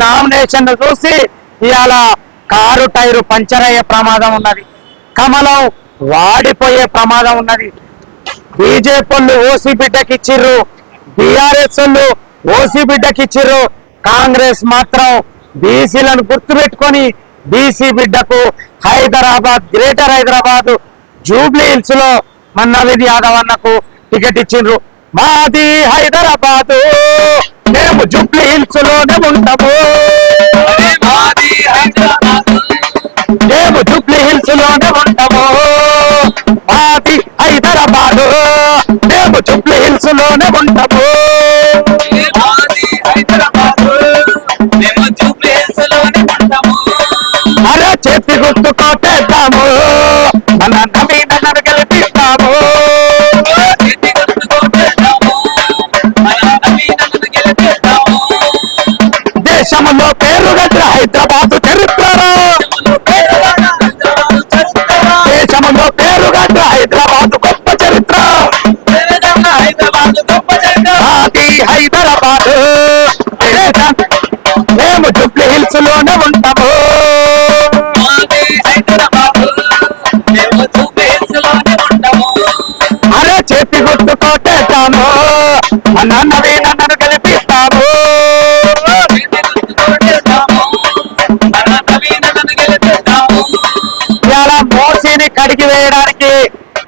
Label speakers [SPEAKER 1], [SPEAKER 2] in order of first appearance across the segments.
[SPEAKER 1] Nomination చూసి ఇవాళ car tyre puncture అయ్యే ప్రమాదం ఉన్నది. కమలం వాడిపోయే ప్రమాదం ఉన్నది. బీజేపీ ఓసీ బిడ్డకి ఇచ్చిర్రు. బీఆర్ఎస్ వాళ్ళు ఓసీ బిడ్డకి ఇచ్చిర్రు. కాంగ్రెస్ మాత్రం బీసీలను గుర్తుపెట్టుకొని బీసీ బిడ్డకు హైదరాబాద్ గ్రేటర్ హైదరాబాద్ జూబ్లీ హిల్స్లో మన నవీన్ యాదవ్ అన్నకు టికెట్ ఇచ్చిండ్రు. మాది హైదరాబాదు. మేము జూబ్లీ హిల్స్లోనే ఉంటాము మేము జూబ్లీ హిల్స్లోనే ఉంటాము. మాది హైదరాబాద్. మేము జూబ్లీ హిల్స్లోనే ఉంటాము దేశంలో పేరుగడ్డ హైదరాబాద్ చరిత్ర దేశంలో పేరుగడ్డ హైదరాబాద్ గొప్ప చరిత్ర. మాది హైదరాబాద్. మేము జుబ్లీ హిల్స్లోనే ఉంటాం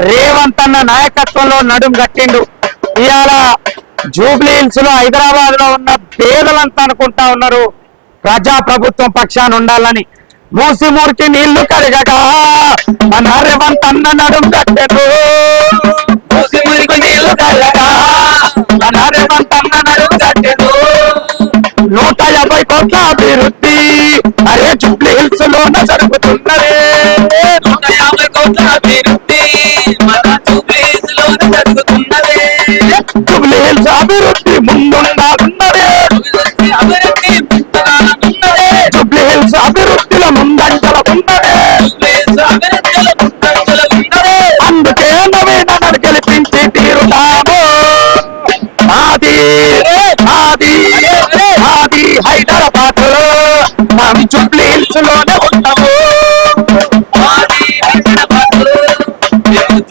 [SPEAKER 1] రేవంత్ అన్న నాయకత్వంలో నడుం కట్టిండు. ఇవాళ జూబ్లీ హిల్స్లో హైదరాబాద్లో ఉన్న పేదలంతా అనుకుంటా ఉన్నారు ప్రజా ప్రభుత్వం పక్షాన ఉండాలని. మూసి మూర్తి నీళ్ళు కడగక మన రేవంత్ అన్న నడుం కట్టెను మూసి మూరికి నీళ్ళు కడగగా మన రేవంత్ అన్న నడుం కట్టిండు. నూట యాభై కోట్ల అభివృద్ధి అరే జూబ్లీ హిల్స్ లోన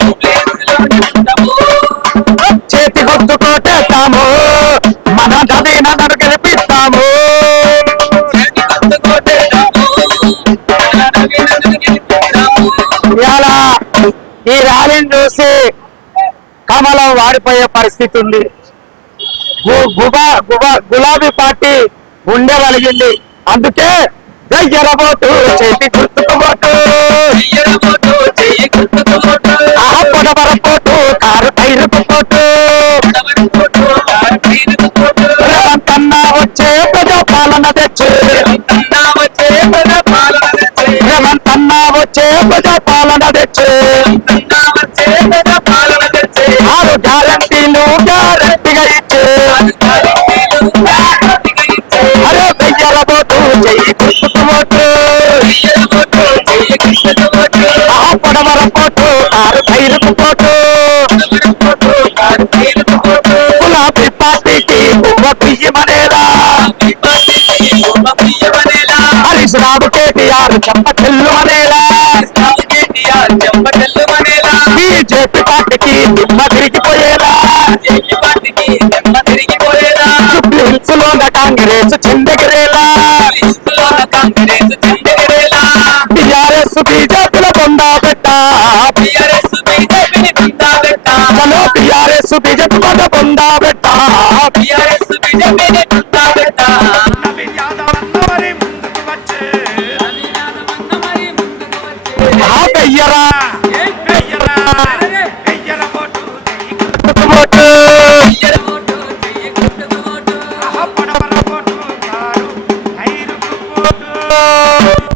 [SPEAKER 1] జూబ్లీ హిల్స్లోనే ఉంటాము. చేతి గుర్తు కొట్టేస్తాము మన గెలిపిస్తాము. ఇవాళ ఈ ర్యాలీని చూసి కమలం వాడిపోయే పరిస్థితి ఉంది. గుబా గుబా గులాబీ పార్టీ ఉండగలిగింది అందుకే దగ్గరబోటు చేతి గుర్తుకుపోటు ఆ పొడవరపోటు కారు టైరుకు కేటీఆర్ చెంప చెల్లు అనేలా బీజేపీ పార్టీకి దిమ్మ తిరిగిపోయేలా. జుబ్లీ హిల్స్లో కాంగ్రెస్ చెందెగిరేలా తీయరా